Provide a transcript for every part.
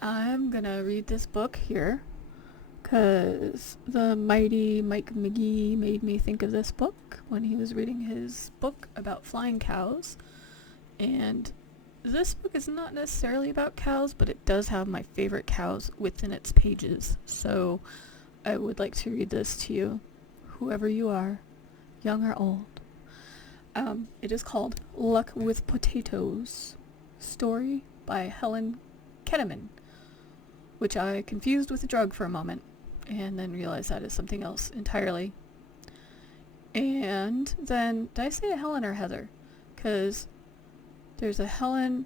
I'm gonna read this book here because the mighty Mike McGee made me think of this book when he was reading his book about flying cows. And this book is not necessarily about cows, but it does have my favorite cows within its pages. So I would like to read this to you, whoever you are, young or old. It is called Luck with Potatoes, story by Helen Kettemen, which I confused with a drug for a moment, and then realized that is something else entirely. And then, did I say a Helen or Heather? Because there's a Heather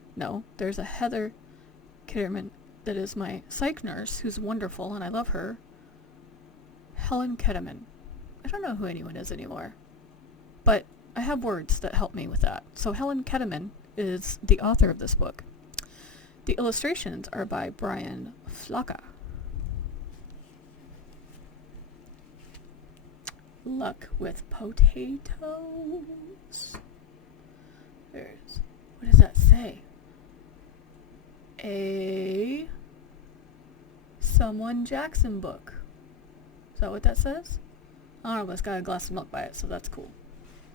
Kettemen that is my psych nurse, who's wonderful, and I love her. Helen Kettemen. I don't know who anyone is anymore, but I have words that help me with that. So Helen Kettemen is the author of this book. The illustrations are by Brian Flocka. Luck with potatoes. What does that say? A Someone Jackson book. Is that what that says? I don't know, but it's got a glass of milk by it, so that's cool.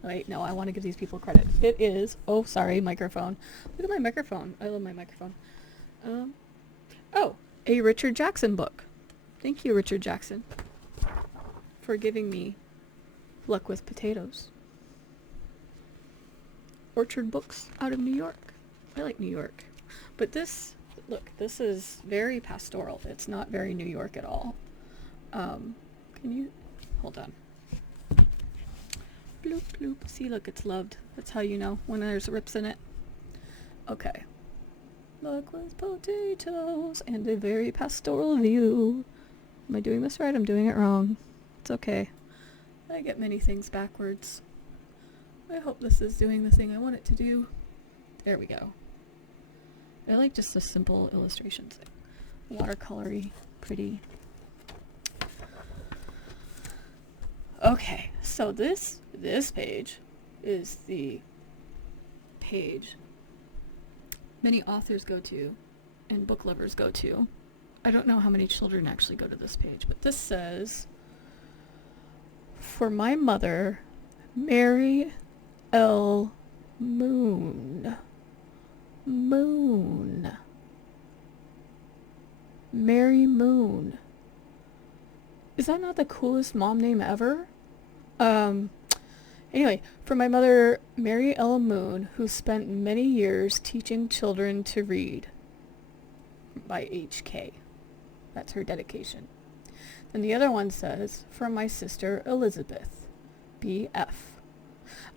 Wait, no, I want to give these people credit. It is, oh, sorry, microphone. Look at my microphone. I love my microphone. A Richard Jackson book. Thank you, Richard Jackson, for giving me Luck with Potatoes. Orchard Books out of New York. I like New York. But this is very pastoral. It's not very New York at all. Can you, hold on. Bloop, bloop. See, look, it's loved. That's how you know when there's rips in it. Okay. Luck with potatoes and a very pastoral view. Am I doing this right? I'm doing it wrong. It's okay. I get many things backwards. I hope this is doing the thing I want it to do. There we go. I like just the simple illustrations. Watercolory, pretty. Okay, so this page is the page many authors go to and book lovers go to. I don't know how many children actually go to this page, but this says, for my mother, Mary L. Moon. Mary Moon. Is that not the coolest mom name ever? Anyway, for my mother, Mary L. Moon, who spent many years teaching children to read, by H.K. That's her dedication. Then the other one says, for my sister, Elizabeth, B.F.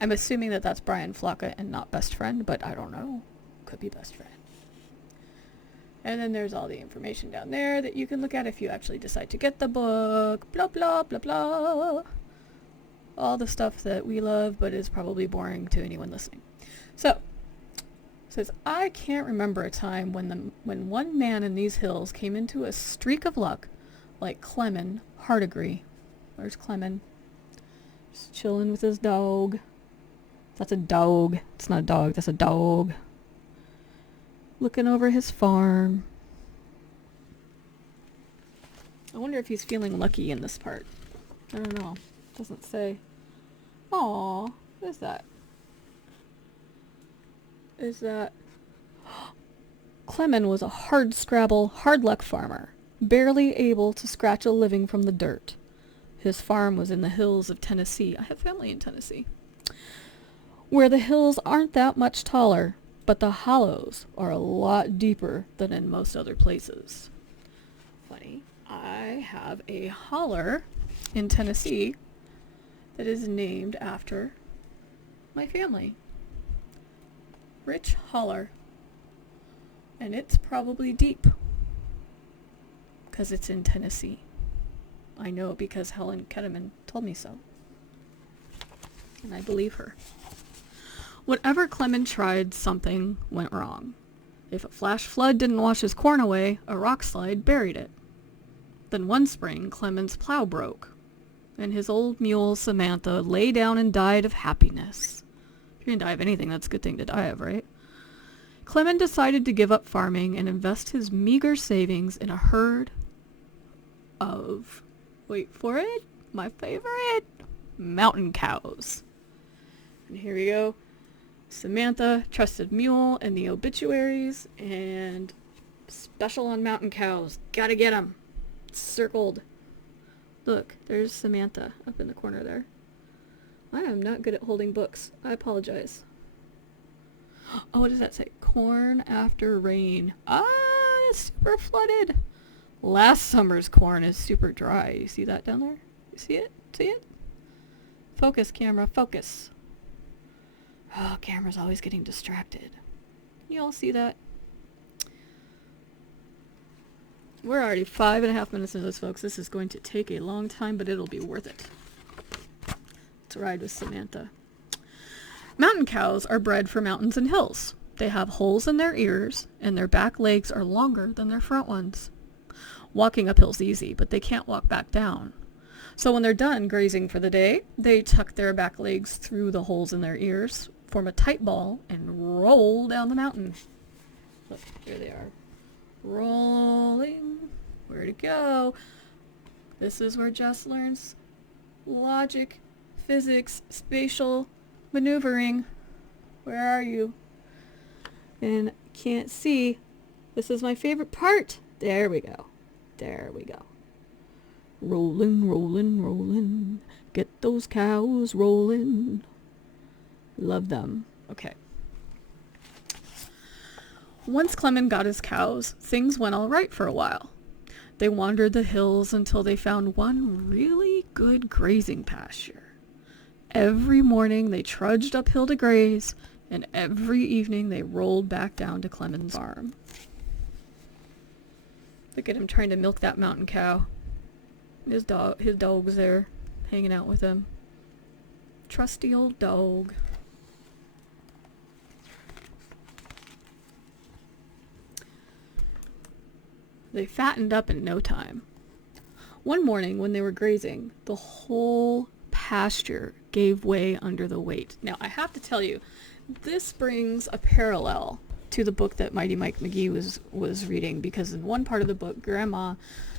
I'm assuming that that's Brian Flocka and not best friend, but I don't know. Could be best friend. And then there's all the information down there that you can look at if you actually decide to get the book. Blah, blah, blah, blah. All the stuff that we love, but is probably boring to anyone listening. So, it says, I can't remember a time when one man in these hills came into a streak of luck like Clement Hardigree. Where's Clement? Just chilling with his dog. That's a dog. It's not a dog. That's a dog. Looking over his farm. I wonder if he's feeling lucky in this part. I don't know. Doesn't say. Aww. What is that? Is that... Clement was a hard-scrabble, hard-luck farmer, barely able to scratch a living from the dirt. His farm was in the hills of Tennessee. I have family in Tennessee. Where the hills aren't that much taller, but the hollows are a lot deeper than in most other places. Funny, I have a holler in Tennessee that is named after my family. Rich Holler. And it's probably deep, because it's in Tennessee. I know because Helen Kettemen told me so. And I believe her. Whatever Clement tried, something went wrong. If a flash flood didn't wash his corn away, a rock slide buried it. Then one spring, Clement's plow broke, and his old mule, Samantha, lay down and died of happiness. If you're gonna die of anything, that's a good thing to die of, right? Clement decided to give up farming and invest his meager savings in a herd of, wait for it, my favorite, mountain cows. And here we go. Samantha, trusted mule, and the obituaries, and special on mountain cows. Gotta get 'em. Circled. Look, there's Samantha up in the corner there. I am not good at holding books. I apologize. Oh, what does that say? Corn after rain. Ah, super flooded. Last summer's corn is super dry. You see that down there? You see it? See it? Focus, camera, focus. Oh, camera's always getting distracted. You all see that? We're already 5.5 minutes into this, folks. This is going to take a long time, but it'll be worth it. Let's ride with Samantha. Mountain cows are bred for mountains and hills. They have holes in their ears, and their back legs are longer than their front ones. Walking uphill's easy, but they can't walk back down. So when they're done grazing for the day, they tuck their back legs through the holes in their ears, form a tight ball, and roll down the mountain. Look, here they are. Rolling. Where to go? This is where Jess learns logic, physics, spatial maneuvering. Where are you? And can't see. This is my favorite part. There we go. There we go. Rolling, rolling, rolling. Get those cows rolling. Love them. Okay. Once Clement got his cows, things went all right for a while. They wandered the hills until they found one really good grazing pasture. Every morning they trudged uphill to graze, and every evening they rolled back down to Clement's farm. Look at him trying to milk that mountain cow. His dog's there, hanging out with him. Trusty old dog. They fattened up in no time. One morning when they were grazing, the whole pasture gave way under the weight. Now, I have to tell you, this brings a parallel to the book that Mighty Mike McGee was reading, because in one part of the book, Grandma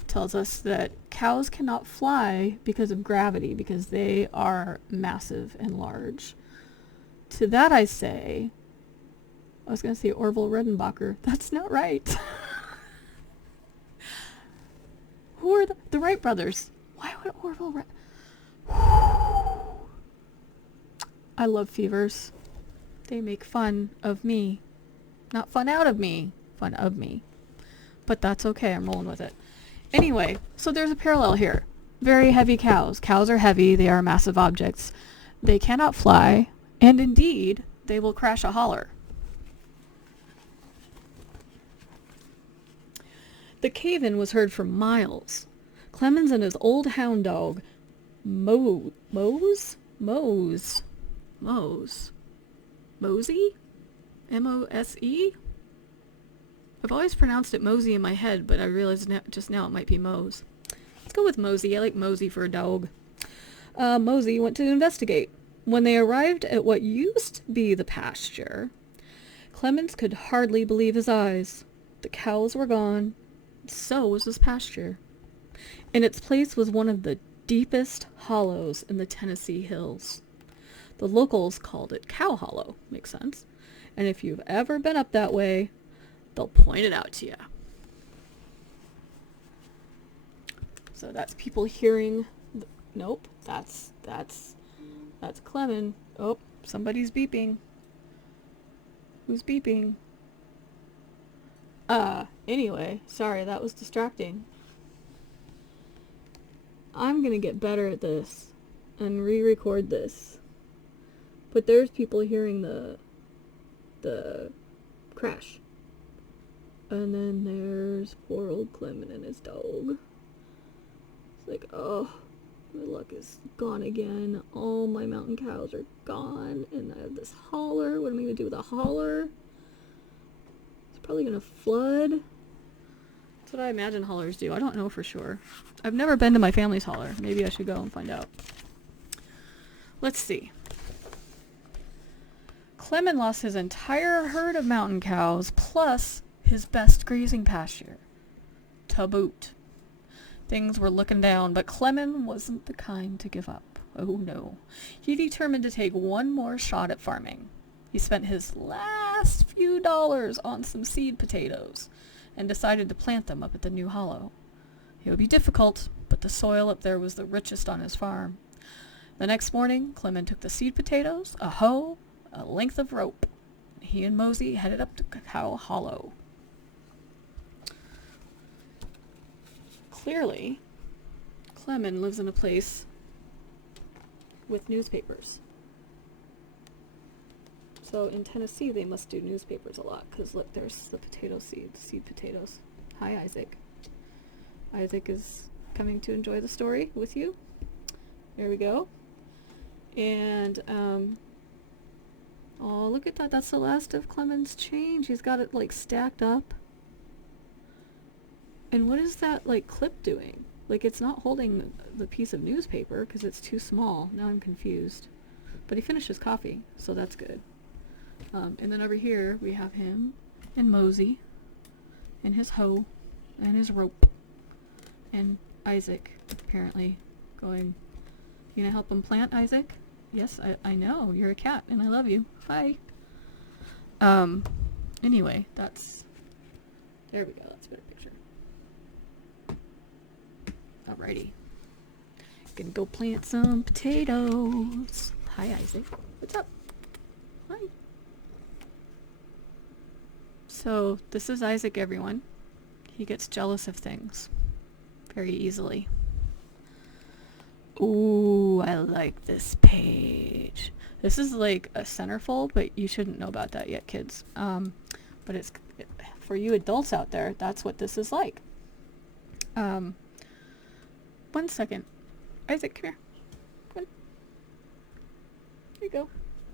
tells us that cows cannot fly because of gravity, because they are massive and large. To that I say, I was going to say Orville Redenbacher. That's not right. Who are the Wright brothers? Why would Orville I love fevers. They make fun of me. Not fun out of me. Fun of me. But that's okay. I'm rolling with it. Anyway, so there's a parallel here. Very heavy cows. Cows are heavy. They are massive objects. They cannot fly. And indeed, they will crash a holler. The cave-in was heard for miles. Clemens and his old hound dog, Mosey? M-O-S-E? I've always pronounced it Mosey in my head, but I realized just now it might be Mose. Let's go with Mosey. I like Mosey for a dog. Mosey went to investigate. When they arrived at what used to be the pasture, Clemens could hardly believe his eyes. The cows were gone. So was his pasture. In its place was one of the deepest hollows in the Tennessee hills. The locals called it Cow Hollow. Makes sense. And if you've ever been up that way, they'll point it out to you. So that's people hearing. Nope, that's Clemen. Oh, somebody's beeping. Who's beeping? Anyway, sorry, that was distracting. I'm gonna get better at this and re-record this. But there's people hearing the crash. And then there's poor old Clement and his dog. It's like, oh, my luck is gone again. All my mountain cows are gone. And I have this holler. What am I gonna do with a holler? Probably gonna flood. That's what I imagine hollers do. I don't know for sure. I've never been to my family's holler. Maybe I should go and find out. Let's see. Clement lost his entire herd of mountain cows, plus his best grazing pasture, to boot. Things were looking down, but Clement wasn't the kind to give up. Oh no. He determined to take one more shot at farming. He spent his last few dollars on some seed potatoes and decided to plant them up at the new hollow. It would be difficult, but the soil up there was the richest on his farm. The next morning, Clement took the seed potatoes, a hoe, a length of rope. He and Mosey headed up to Cow Hollow. Clearly, Clement lives in a place with newspapers. So in Tennessee, they must do newspapers a lot, because look, there's the potato seed potatoes. Hi, Isaac. Isaac is coming to enjoy the story with you. There we go. And, oh, look at that. That's the last of Clement's change. He's got it, like, stacked up. And what is that, like, clip doing? Like, it's not holding the piece of newspaper because it's too small. Now I'm confused. But he finished his coffee, so that's good. And then over here, we have him and Mosey and his hoe and his rope. And Isaac, apparently, going, you gonna help him plant, Isaac? Yes, I know. You're a cat, and I love you. Hi. Anyway, that's... There we go. That's a better picture. Alrighty. Gonna go plant some potatoes. Hi, Isaac. What's up? Hi. So, this is Isaac, everyone. He gets jealous of things very easily. Ooh, I like this page. This is like a centerfold, but you shouldn't know about that yet, kids. But it's for you adults out there, that's what this is like. 1 second. Isaac, come here. Come on. There you go.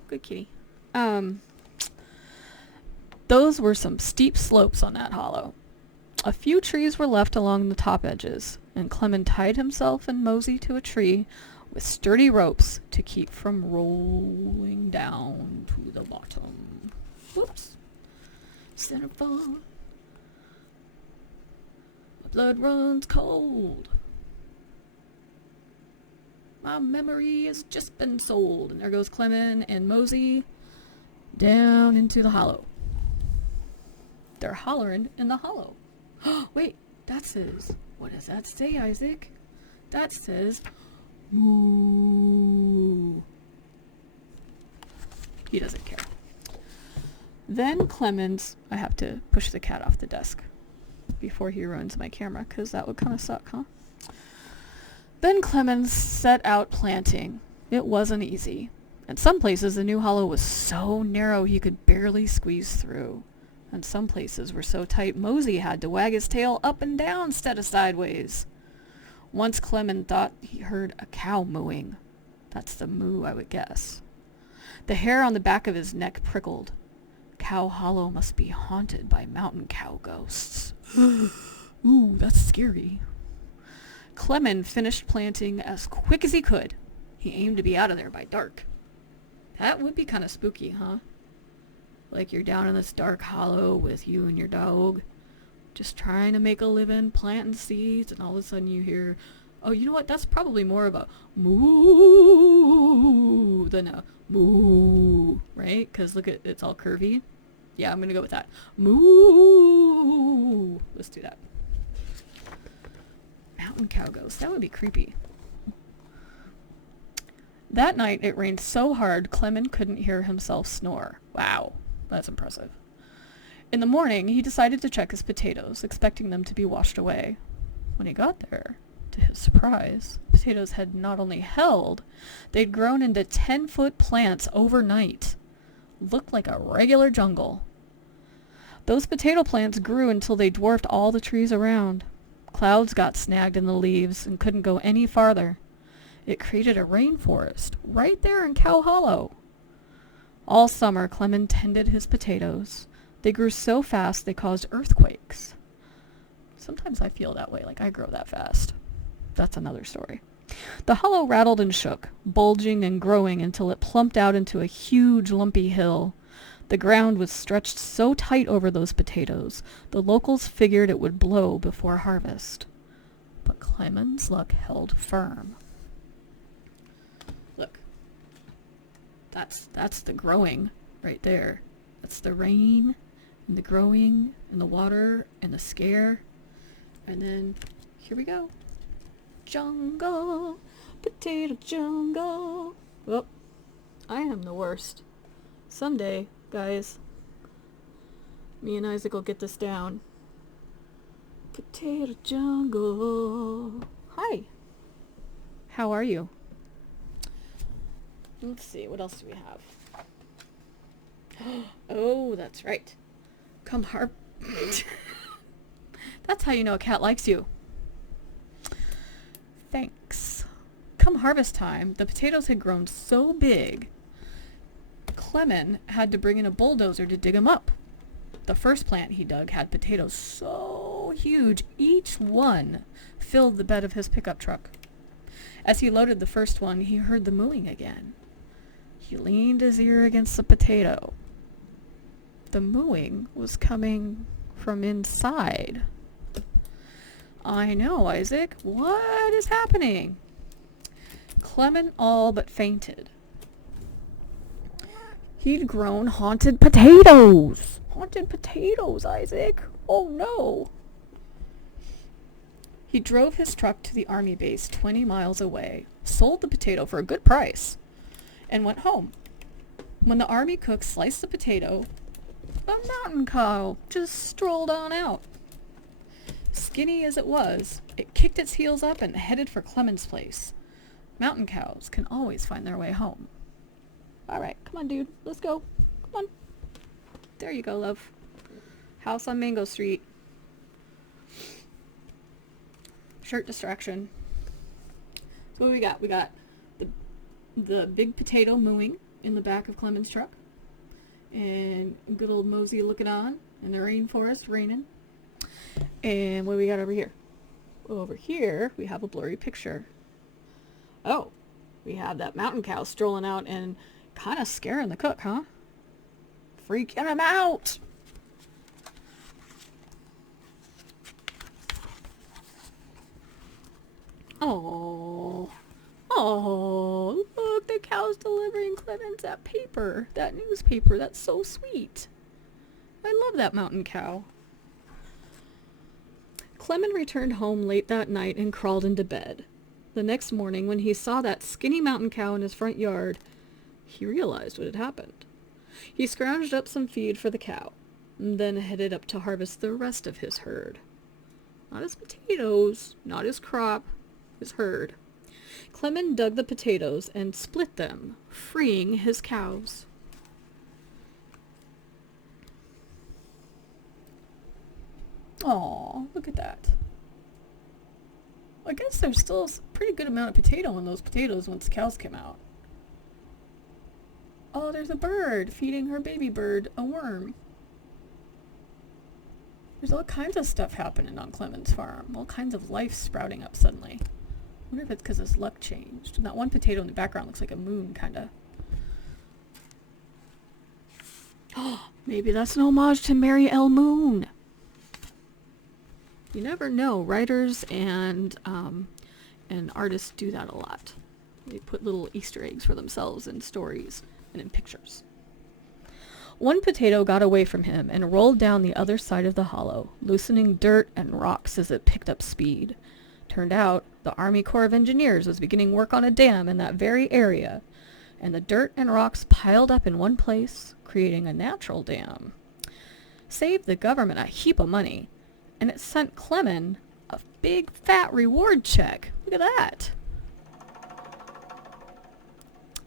Good kitty. Those were some steep slopes on that hollow. A few trees were left along the top edges, and Clement tied himself and Mosey to a tree with sturdy ropes to keep from rolling down to the bottom. Whoops. Centerfold. My blood runs cold. My memory has just been sold. And there goes Clement and Mosey down into the hollow. They're hollering in the hollow. Wait, that says, what does that say, Isaac? That says, moo. He doesn't care. Then Clemens, I have to push the cat off the desk before he ruins my camera, because that would kind of suck, huh? Then Clemens set out planting. It wasn't easy. In some places, the new hollow was so narrow he could barely squeeze through. And some places were so tight Mosey had to wag his tail up and down instead of sideways. Once Clement thought he heard a cow mooing. That's the moo, I would guess. The hair on the back of his neck prickled. Cow Hollow must be haunted by mountain cow ghosts. Ooh, that's scary. Clement finished planting as quick as he could. He aimed to be out of there by dark. That would be kind of spooky, huh? Like you're down in this dark hollow with you and your dog, just trying to make a living, planting seeds, and all of a sudden you hear, oh, you know what? That's probably more of a moo than a moo, right? Because look at, it's all curvy. Yeah, I'm going to go with that. Moo. Let's do that. Mountain cow ghost. That would be creepy. That night it rained so hard Clement couldn't hear himself snore. Wow. That's impressive. In the morning, he decided to check his potatoes, expecting them to be washed away. When he got there, to his surprise, potatoes had not only held, they'd grown into 10-foot plants overnight. Looked like a regular jungle. Those potato plants grew until they dwarfed all the trees around. Clouds got snagged in the leaves and couldn't go any farther. It created a rainforest right there in Cow Hollow. All summer, Clement tended his potatoes. They grew so fast they caused earthquakes. Sometimes I feel that way, like I grow that fast. That's another story. The hollow rattled and shook, bulging and growing until it plumped out into a huge lumpy hill. The ground was stretched so tight over those potatoes, the locals figured it would blow before harvest. But Clemen's luck held firm. Look, that's the growing right there. That's the rain and the growing and the water and the scare. And then here we go. Jungle, potato jungle. Oh, I am the worst. Someday, guys, me and Isaac will get this down. Potato jungle. Hi. How are you? Let's see, what else do we have? Oh, that's right. Come That's how you know a cat likes you. Thanks. Come harvest time, the potatoes had grown so big, Clemen had to bring in a bulldozer to dig them up. The first plant he dug had potatoes so huge, each one filled the bed of his pickup truck. As he loaded the first one, he heard the mooing again. He leaned his ear against the potato. The mooing was coming from inside. I know, Isaac. What is happening? Clemen all but fainted. He'd grown haunted potatoes. Haunted potatoes, Isaac. Oh no. He drove his truck to the army base 20 miles away, sold the potato for a good price, and went home. When the army cook sliced the potato, a mountain cow just strolled on out. Skinny as it was, it kicked its heels up and headed for Clemen's place. Mountain cows can always find their way home. All right, come on, dude. Let's go. Come on. There you go, love. House on Mango Street. Shirt distraction. So what do we got? We got the big potato mooing in the back of Clemen's truck. And good old Mosey looking on in the rainforest raining. And what do we got over here? Over here, we have a blurry picture. Oh, we have that mountain cow strolling out and kind of scaring the cook, huh? Freaking him out! Oh, look, the cow's delivering Clemens that paper, that newspaper. That's so sweet. I love that mountain cow. Clement returned home late that night and crawled into bed. The next morning, when he saw that skinny mountain cow in his front yard, he realized what had happened. He scrounged up some feed for the cow, and then headed up to harvest the rest of his herd. Not his potatoes, not his crop, his herd. Clement dug the potatoes and split them, freeing his cows. Aw, look at that. I guess there's still a pretty good amount of potato in those potatoes once the cows came out. Oh, there's a bird feeding her baby bird a worm. There's all kinds of stuff happening on Clement's farm. All kinds of life sprouting up suddenly. I wonder if it's because his luck changed. And that one potato in the background looks like a moon, kind of. Oh, maybe that's an homage to Mary L. Moon. You never know. Writers and artists do that a lot. They put little Easter eggs for themselves in stories and in pictures. One potato got away from him and rolled down the other side of the hollow, loosening dirt and rocks as it picked up speed. Turned out, the Army Corps of Engineers was beginning work on a dam in that very area, and the dirt and rocks piled up in one place, creating a natural dam. Saved the government a heap of money, and it sent Clement a big fat reward check. Look at that.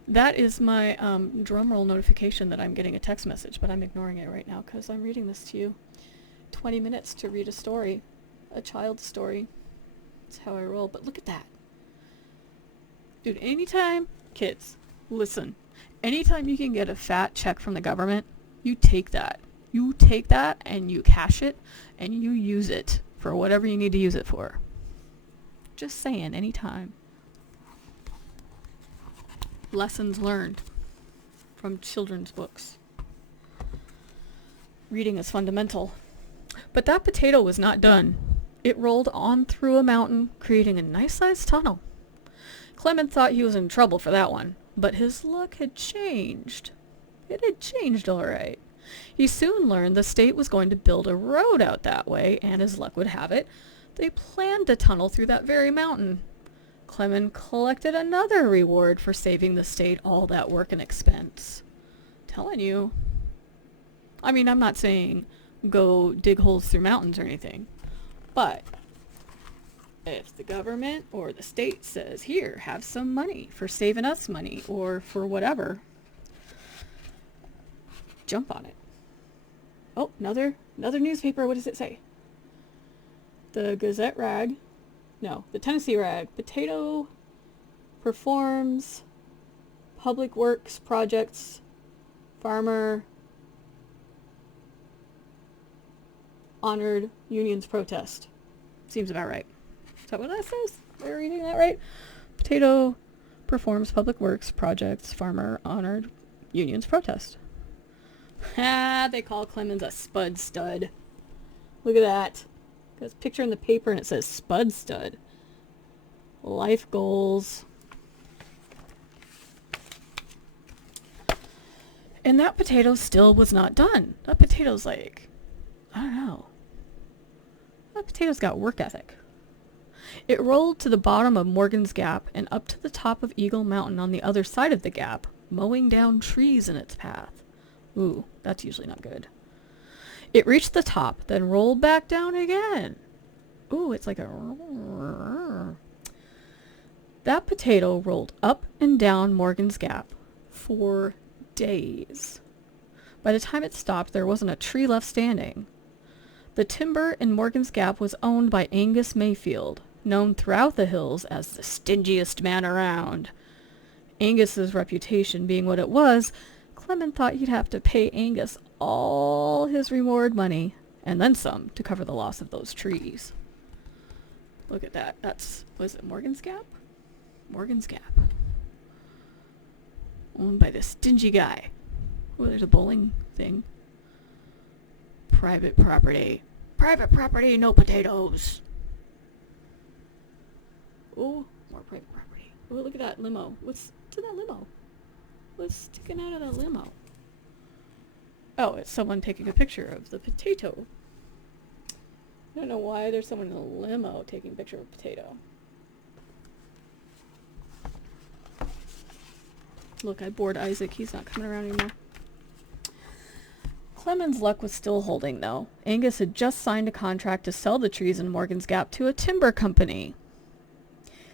That is my drumroll notification that I'm getting a text message, but I'm ignoring it right now because I'm reading this to you. 20 minutes to read a story, a child's story. That's how I roll, but look at that. Dude, anytime, kids, listen, anytime you can get a fat check from the government, you take that. You take that and you cash it and you use it for whatever you need to use it for. Just saying, anytime. Lessons learned from children's books. Reading is fundamental. But that potato was not done. It rolled on through a mountain, creating a nice-sized tunnel. Clement thought he was in trouble for that one, but his luck had changed. It had changed all right. He soon learned the state was going to build a road out that way, and as luck would have it, they planned a tunnel through that very mountain. Clement collected another reward for saving the state all that work and expense. Telling you. I mean, I'm not saying go dig holes through mountains or anything, but if the government or the state says, here, have some money for saving us money or for whatever, jump on it. Oh, another newspaper. What does it say? The Gazette Rag. No, the Tennessee Rag. Potato performs public works projects. Farmer honored unions protest. Seems about right. Is that what that says? Am I reading that right? Potato performs public works projects. Farmer honored unions protest. Ha! They call Clemens a spud stud. Look at that. Got his picture in the paper and it says spud stud. Life goals. And that potato still was not done. That potato's like, I don't know. That potato's got work ethic. It rolled to the bottom of Morgan's Gap and up to the top of Eagle Mountain on the other side of the gap, mowing down trees in its path. Ooh, that's usually not good. It reached the top, then rolled back down again. Ooh, it's like a... That potato rolled up and down Morgan's Gap for days. By the time it stopped, there wasn't a tree left standing. The timber in Morgan's Gap was owned by Angus Mayfield, known throughout the hills as the stingiest man around. Angus's reputation being what it was, Clement thought he'd have to pay Angus all his reward money, and then some, to cover the loss of those trees. Look at that. Was it Morgan's Gap? Morgan's Gap. Owned by this stingy guy. Oh, there's a bowling thing. Private property. Private property, no potatoes. Oh, more private property. Oh, look at that limo. What's in that limo? What's sticking out of that limo? Oh, it's someone taking a picture of the potato. I don't know why there's someone in a limo taking a picture of a potato. Look, I bored Isaac. He's not coming around anymore. Clement's luck was still holding, though. Angus had just signed a contract to sell the trees in Morgan's Gap to a timber company.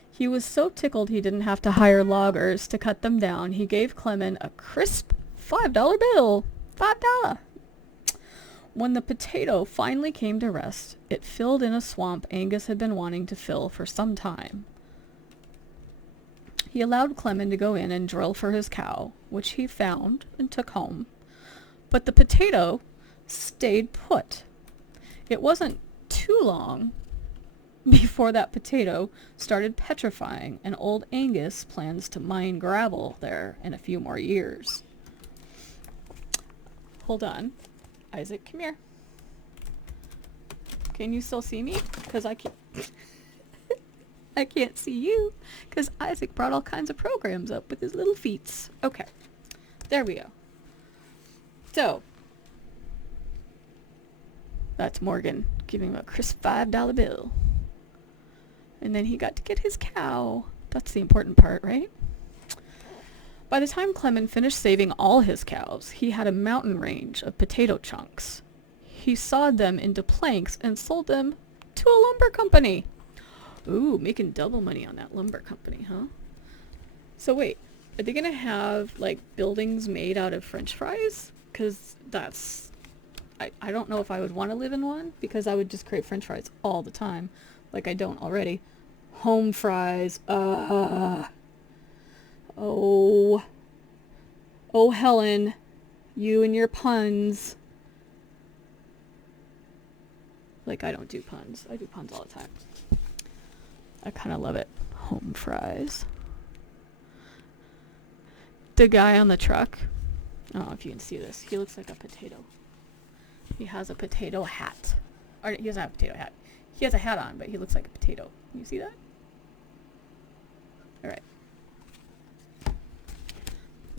He was so tickled he didn't have to hire loggers to cut them down. He gave Clement a crisp $5 bill. $5. When the potato finally came to rest, it filled in a swamp Angus had been wanting to fill for some time. He allowed Clement to go in and drill for his cow, which he found and took home. But the potato stayed put. It wasn't too long before that potato started petrifying, and old Angus plans to mine gravel there in a few more years. Hold on. Isaac, come here. Can you still see me? Because I can't... I can't see you, because Isaac brought all kinds of programs up with his little feet. Okay. There we go. So, that's Morgan giving him a crisp $5 bill. And then he got to get his cow. That's the important part, right? By the time Clement finished saving all his cows, he had a mountain range of potato chunks. He sawed them into planks and sold them to a lumber company. Ooh, making double money on that lumber company, huh? So wait, are they gonna have, like, buildings made out of French fries? Because that's... I don't know if I would want to live in one, because I would just crave French fries all the time, like I don't already. Home fries, Oh, Helen, you and your puns. Like, I don't do puns. I do puns all the time. I kind of love it. Home fries. The guy on the truck, I don't know if you can see this. He looks like a potato. He has a potato hat. Or he doesn't have a potato hat. He has a hat on, but he looks like a potato. Can you see that? Alright.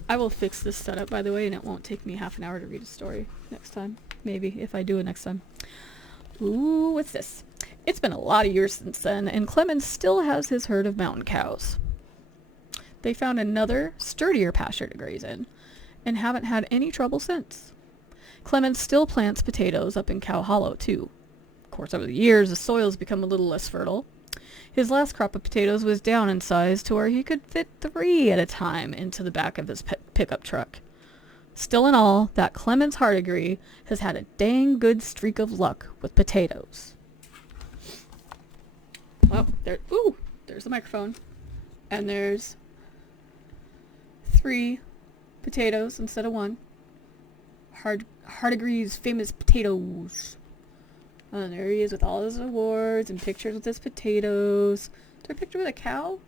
I will fix this setup, by the way, and it won't take me half an hour to read a story next time. Maybe, if I do it next time. Ooh, what's this? It's been a lot of years since then, and Clemens still has his herd of mountain cows. They found another, sturdier pasture to graze in, and haven't had any trouble since. Clemens still plants potatoes up in Cow Hollow, too. Of course, over the years, the soil's become a little less fertile. His last crop of potatoes was down in size to where he could fit 3 at a time into the back of his pickup truck. Still in all, that Clemens Hardigree has had a dang good streak of luck with potatoes. Well, there's the microphone. And there's 3 potatoes instead of 1. Hardigree's famous potatoes. And there he is with all his awards and pictures with his potatoes. Is there a picture with a cow?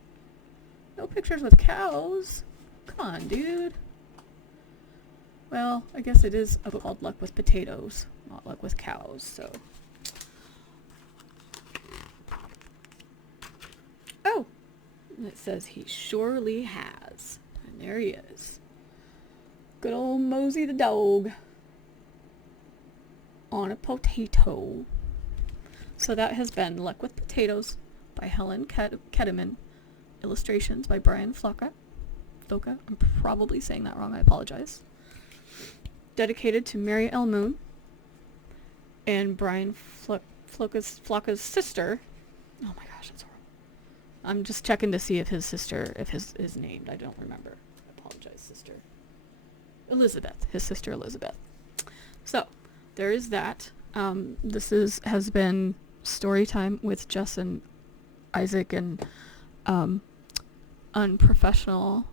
No pictures with cows. Come on, dude. Well, I guess it is a book called Luck with Potatoes, not Luck with Cows, so. Oh! And it says he surely has. And there he is. Good old Mosey the dog. On a potato. So that has been Luck with Potatoes by Helen Kettemen. Illustrations by Brian Floca. I'm probably saying that wrong. I apologize. Dedicated to Mary L. Moon and Brian Floca's sister. Oh my gosh, that's horrible. I'm just checking to see if his sister, is named. I don't remember. I apologize, sister. Elizabeth. His sister Elizabeth. So, there is that. This has been story time with Jess and Isaac and unprofessional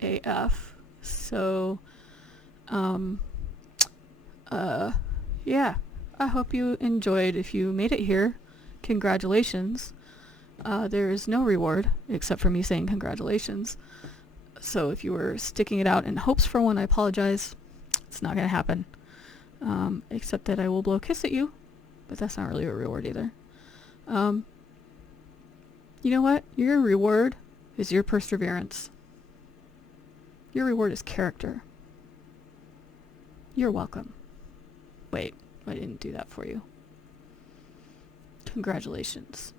AF. So, yeah. I hope you enjoyed. If you made it here, congratulations. There is no reward except for me saying congratulations. So if you were sticking it out in hopes for one, I apologize. It's not going to happen. Except that I will blow a kiss at you. But that's not really a reward either. You know what? Your reward is your perseverance. Your reward is character. You're welcome. Wait, I didn't do that for you. Congratulations.